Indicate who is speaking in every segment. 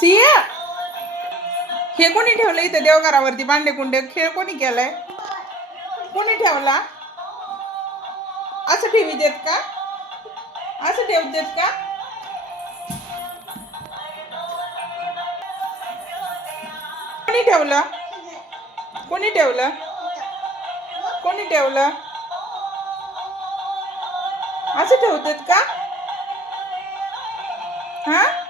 Speaker 1: सिया हे कोणी ठेवलं इथं देवघरावरती भांडे कुंडे खेळ कोणी केलाय? कोणी ठेवला? असं ठेवी देत का? असं ठेव देत का? कोणी ठेवलं? कोणी ठेवलं? कोणी ठेवलं? असं ठेवतात का? हा?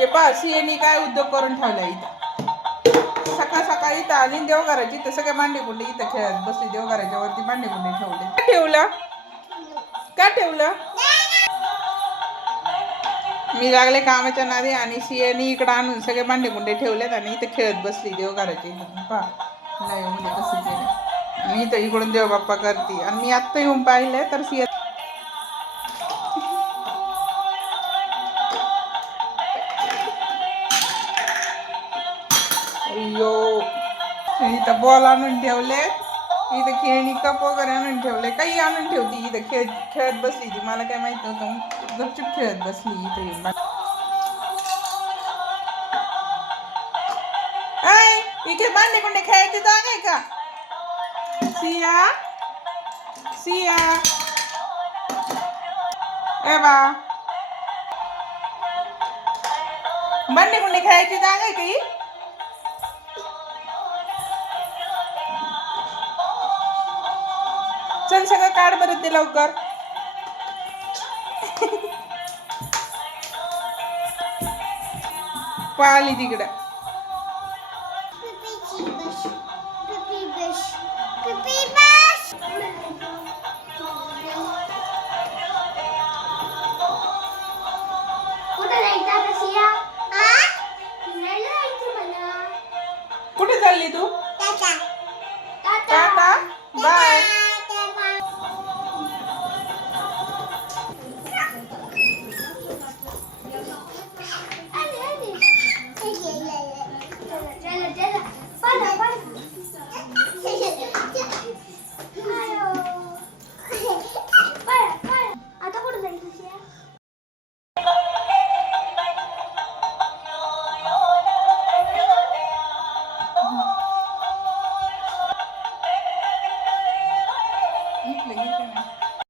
Speaker 1: हे पहा सीएनी काय उद्योग करून ठेवला इथं. सकाळ सकाळी इथं आली आणि देवघराची इथं सगळे मांडे कुंडे इथं खेळत बसले देवघराच्या वरती मांडे कुंडे ठेवले. ठेवलं? का ठेवलं? मी लागले कामाच्या नादी आणि सीएनी इकडं आणून सगळे मांडे कुंडे ठेवलेत आणि इथं खेळत बसली देवघराची. पा पहा नाही म्हणजे कसं केलं मी इथं इकडून देवबाप्पा करते. आणि मी आत्ता येऊन पाहिलं तर सीए इथं बॉल आणून ठेवले इथं खेळणी कप वगैरे आणून ठेवले काही आणून ठेवती इथं खेळ खेळत बसली ती. मला काय माहीत नव्हतं. गपचूप खेळत बसली इथे. इथे बांधे कुंडे खेळायची जागा आहे का? सिया सिया. ए बा. बांधे कुंडे खेळायची जागा आहे का ही? चल सगळं काढ बरं ते लवकर. पाळली तिकडं.